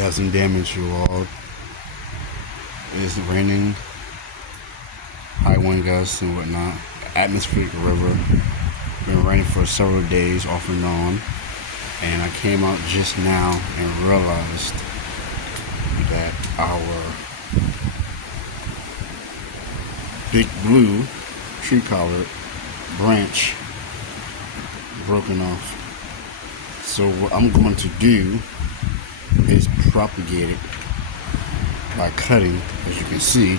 have some damage, you all. It's raining, high wind gusts and whatnot. Atmospheric river. Been raining for several days off and on. And I came out just now and realized that our big blue tree collar branch broken off. So what I'm going to do is propagate it by cutting. As you can see,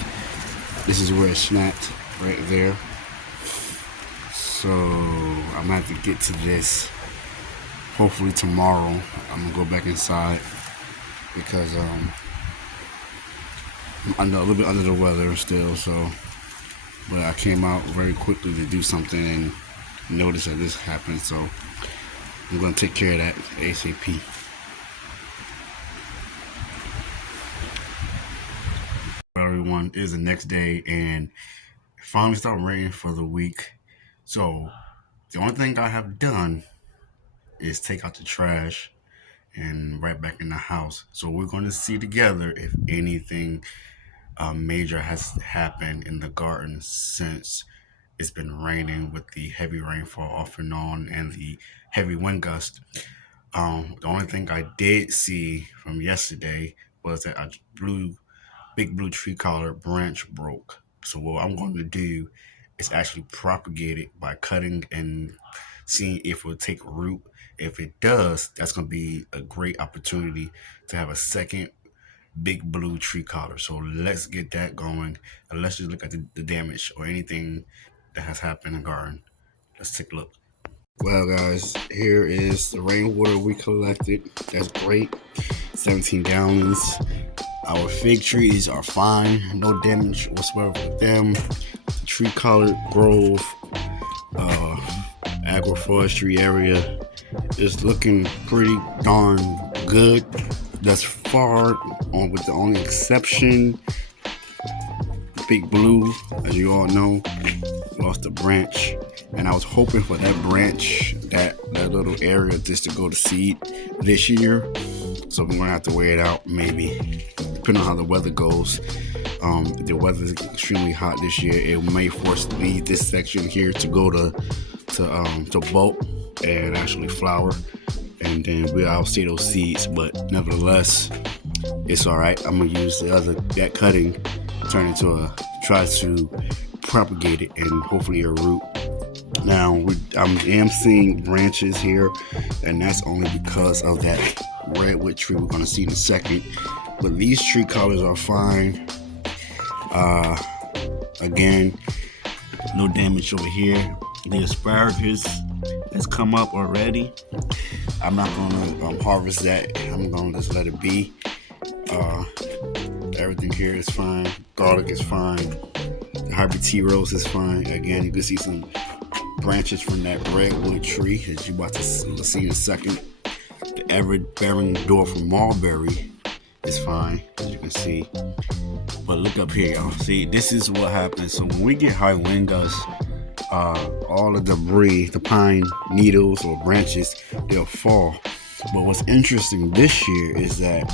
this is where it snapped right there. So I'm gonna have to get to this hopefully tomorrow. I'm gonna go back inside because I'm a little bit under the weather still, so but I came out very quickly to do something and noticed that this happened, so I'm gonna take care of that ASAP. Everyone, it is the next day and it finally started raining for the week. So the only thing I have done is take out the trash and right back in the house. So we're going to see together if anything major has happened in the garden since it's been raining with the heavy rainfall off and on and the heavy wind gust. The only thing I did see from yesterday was that a big blue tree collar branch broke. So what I'm going to do is actually propagate it by cutting and seeing if it will take root. If it does, that's going to be a great opportunity to have a second big blue tree collar. So let's get that going and let's just look at the damage or anything that has happened in the garden. Let's take a look. Well guys, here is the rainwater we collected. That's great. 17 gallons. Our fig trees are fine. No damage whatsoever with them. The tree collar grove agroforestry area is looking pretty darn good thus far, on with the only exception, big blue, as you all know, lost a branch, and I was hoping for that branch, that little area just to go to seed this year. So we're gonna have to weigh it out, maybe, depending on how the weather goes. If the weather is extremely hot this year, it may force this section here to go to bolt and actually flower, and then I'll see those seeds. But nevertheless, it's all right. I'm gonna use that cutting, try to propagate it and hopefully a root. Now I am seeing branches here, and that's only because of that redwood tree we're gonna see in a second. But these tree collars are fine. Again, no damage over here. The asparagus has come up already. I'm not gonna harvest that. I'm gonna just let it be. Everything here is fine. Garlic is fine. The hybrid tea rose is fine. Again, you can see some branches from that redwood tree that you're about to see in a second. The everett-bearing dwarf mulberry is fine, as you can see. But look up here, y'all. See, this is what happens. So when we get high wind gusts, all the debris, the pine needles or branches, they'll fall. But what's interesting this year is that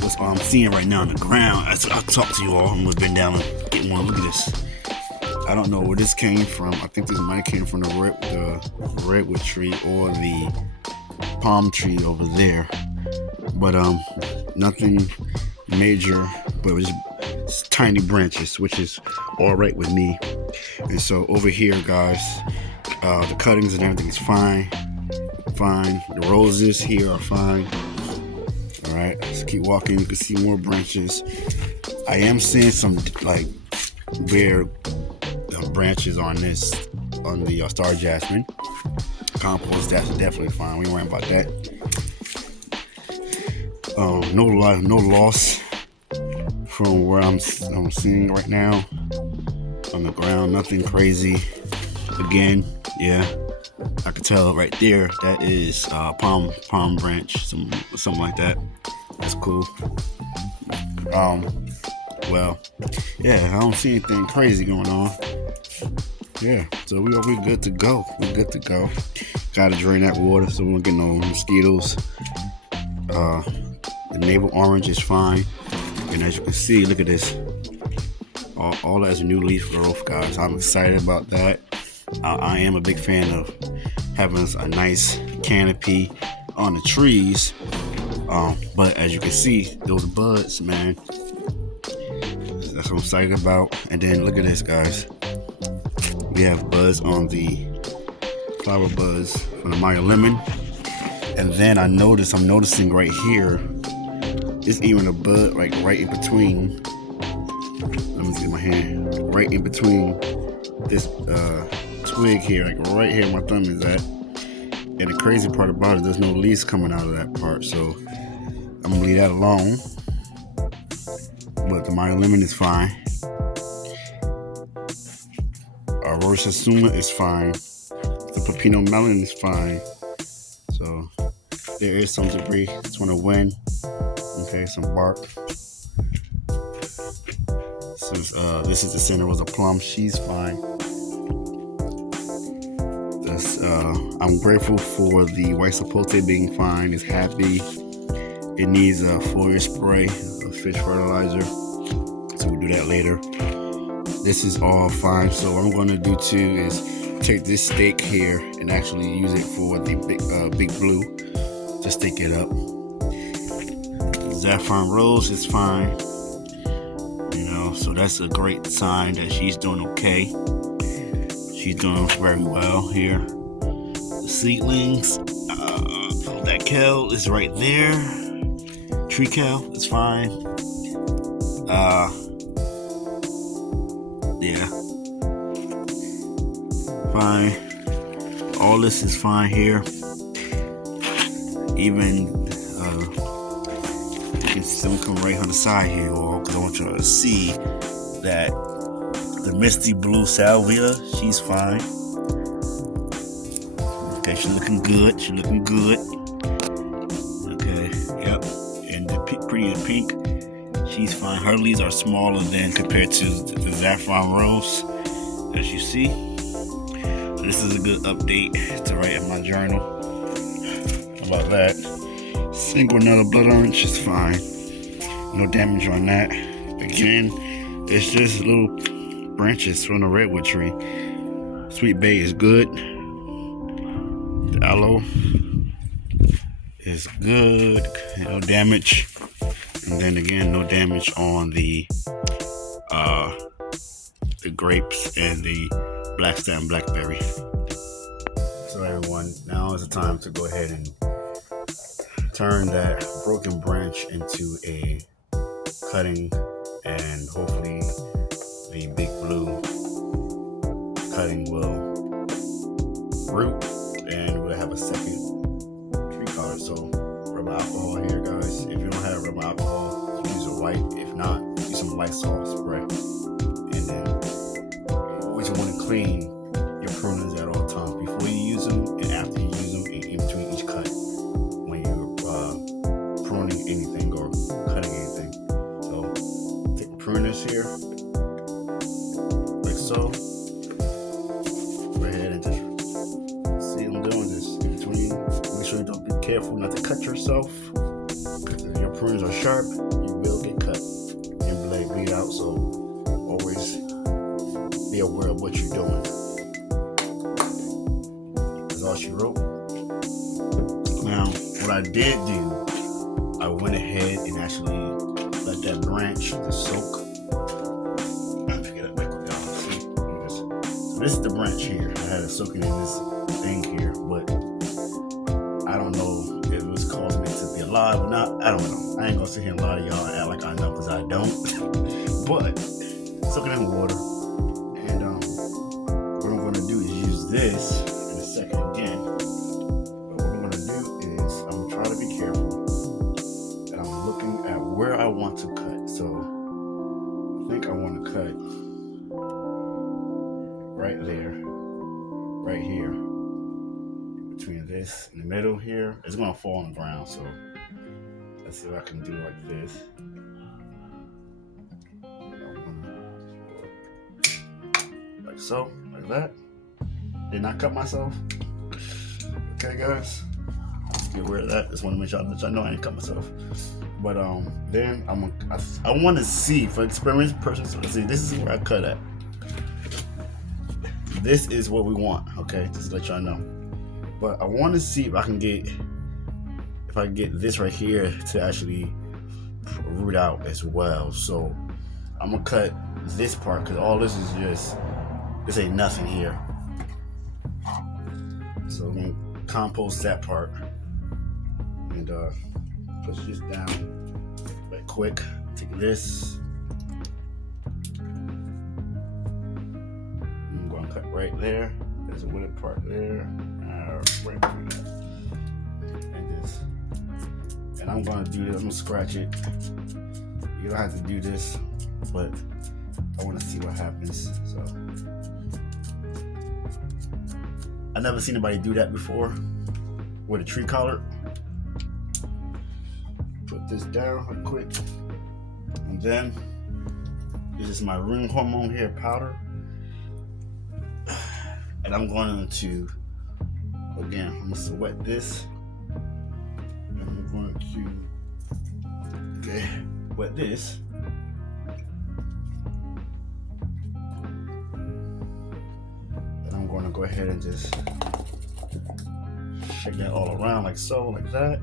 what I'm seeing right now on the ground, as I talk to you all, I'm gonna bend down and get one look at this. I don't know where this came from. I think this might have came from the redwood tree or the palm tree over there. But nothing major, but just tiny branches, which is all right with me. And so over here, guys, the cuttings and everything is fine. The roses here are fine. All right, let's keep walking. You can see more branches. I am seeing some like bare branches on the star jasmine. Compost, that's definitely fine. We ain't worrying about that. No loss from where I'm seeing right now on the ground. Nothing crazy. Again, yeah, I could tell right there that is palm branch, something like that. That's cool. Well, yeah, I don't see anything crazy going on. Yeah, so we're good to go. We're good to go. Gotta drain that water so we don't get no mosquitoes. The navel orange is fine. And as you can see, look at this. All that's new leaf growth, guys. I'm excited about that. I am a big fan of having a nice canopy on the trees. But as you can see, those buds, man, that's what I'm excited about. And then look at this, guys. We have buds on the flower buds from the Maya lemon. And then I'm noticing right here, there's even a bud like right in between. Let me see my hand. Right in between this twig here, like right here where my thumb is at. And the crazy part about it, there's no leaves coming out of that part, so I'm gonna leave that alone. But the Maya lemon is fine. Our Rosa Suma is fine. The Pepino melon is fine. So there is some debris. It's on the wind. Okay, some bark. Since this is the center was a plum, she's fine. I'm grateful for the white sapote being fine. It's happy. It needs a foliar spray, a fish fertilizer. So we'll do that later. This is all fine. So what I'm going to do too is take this stake here and actually use it for the big blue to stake it up. Saffron Rose is fine. You know, so that's a great sign that she's doing okay. She's doing very well here. The seedlings, that kale is right there. Tree kale is fine. Yeah, fine. All this is fine here. Even you can see them come right on the side here, because I want you to see that the misty blue salvia, she's fine. Okay, she's looking good. She's looking good. Okay, yep. And the pretty pink, she's fine. Her leaves are smaller than compared to the saffron rose, as you see. So this is a good update to write in my journal about that. Sanguinella blood orange is fine. No damage on that. Again, it's just little branches from the redwood tree. Sweet bay is good. The aloe is good. No damage. And then again, no damage on the grapes and the black stem blackberry. So everyone, now is the time to go ahead and turn that broken branch into a cutting, and hopefully the big blue cutting will root and we'll have a second tree color. So rubber alcohol here, guys. If you don't have rubber alcohol, use a white. If not, use some Lysol spray. And then you always want to clean your pruners at all times, before you use them and after you use them, and in between each cut when you're pruning anything or cutting anything. So take the pruners here, like so. Go ahead and just see them doing this in between. Make sure you don't be careful not to cut yourself, because if your pruners are sharp, you will get cut and bleed out. So always be aware of what you're doing. That's all she wrote. Now, what I did do, I went ahead and actually let that branch to soak. I forget that back with y'all. See, so this is the branch here. I had it soaking in this thing here, but I don't know if it was causing it to be alive or not. I don't know. I ain't gonna sit here and lie to y'all and act like I know, because I don't. But soak it in water, and what I'm gonna do is use this in a second again. But what I'm gonna do is I'm gonna try to be careful, and I'm looking at where I want to cut. So I think I want to cut right there, right here, between this in the middle here. It's gonna fall on the ground, so let's see if I can do like this. Like so, like that. Did not cut myself. Okay, guys, let's get rid of that. Just want to make sure that I know I didn't cut myself. But then I want to see for experience purposes. See, this is where I cut at. This is what we want. Okay, just to let y'all know. But I want to see if I can get this right here to actually root out as well. So I'm gonna cut this part because all this is this ain't nothing here. So I'm gonna compost that part and push this down right quick. Take this. I'm gonna cut right there. There's a wooded part there. Right between that. And I'm gonna do this. I'm gonna scratch it. You don't have to do this, but I want to see what happens. So I never seen anybody do that before with a tree collar. Put this down real quick, and then this is my ring hormone hair powder, and I'm going to I'm gonna wet this. I'm going to wet this. Then I'm going to go ahead and just shake that all around like so, like that.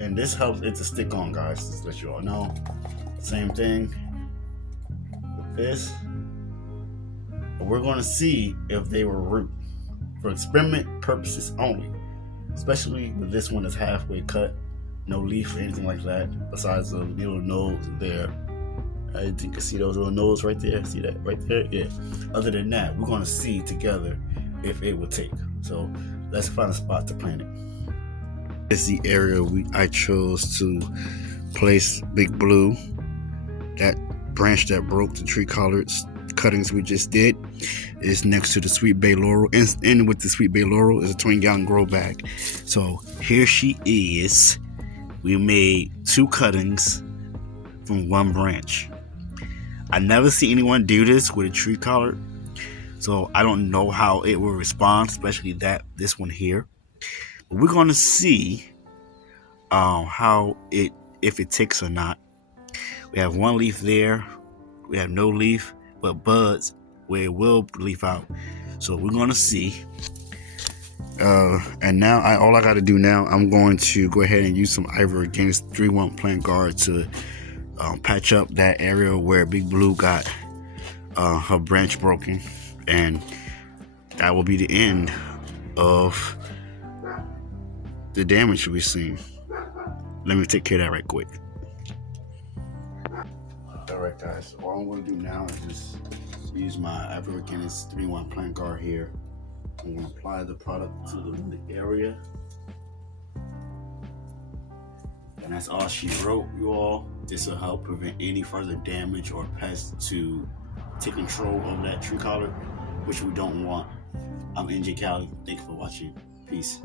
And this helps it to stick on, guys, just to let you all know. Same thing with this. But we're going to see if they will root for experiment purposes only. Especially with this one that's halfway cut, no leaf or anything like that, besides the little nose there. I think you can see those little nose right there. See that right there? Yeah. Other than that, we're gonna see together if it will take. So let's find a spot to plant it. This is the area I chose to place Big Blue. That branch that broke the tree collards cuttings we just did is next to the sweet bay laurel, and with the sweet bay laurel is a 20-gallon grow bag. So here she is. We made 2 cuttings from 1 branch. I never see anyone do this with a tree collard, so I don't know how it will respond, especially this one here. But we're gonna see how if it takes or not. We have 1 leaf there. We have no leaf, but buds where it will leaf out. So we're gonna see. And now all I got to do now, I'm going to go ahead and use some Ivory Organics 3-1 Plant Guard to patch up that area where Big Blue got her branch broken, and that will be the end of the damage we've seen. Let me take care of that right quick. Alright guys, so all I'm going to do now is just use my Ivory Organics 3-1 Plant Guard here. I'm going to apply the product to the area. And that's all she wrote, you all. This will help prevent any further damage or pests to take control of that tree collar, which we don't want. I'm NJCali. Thank you for watching. Peace.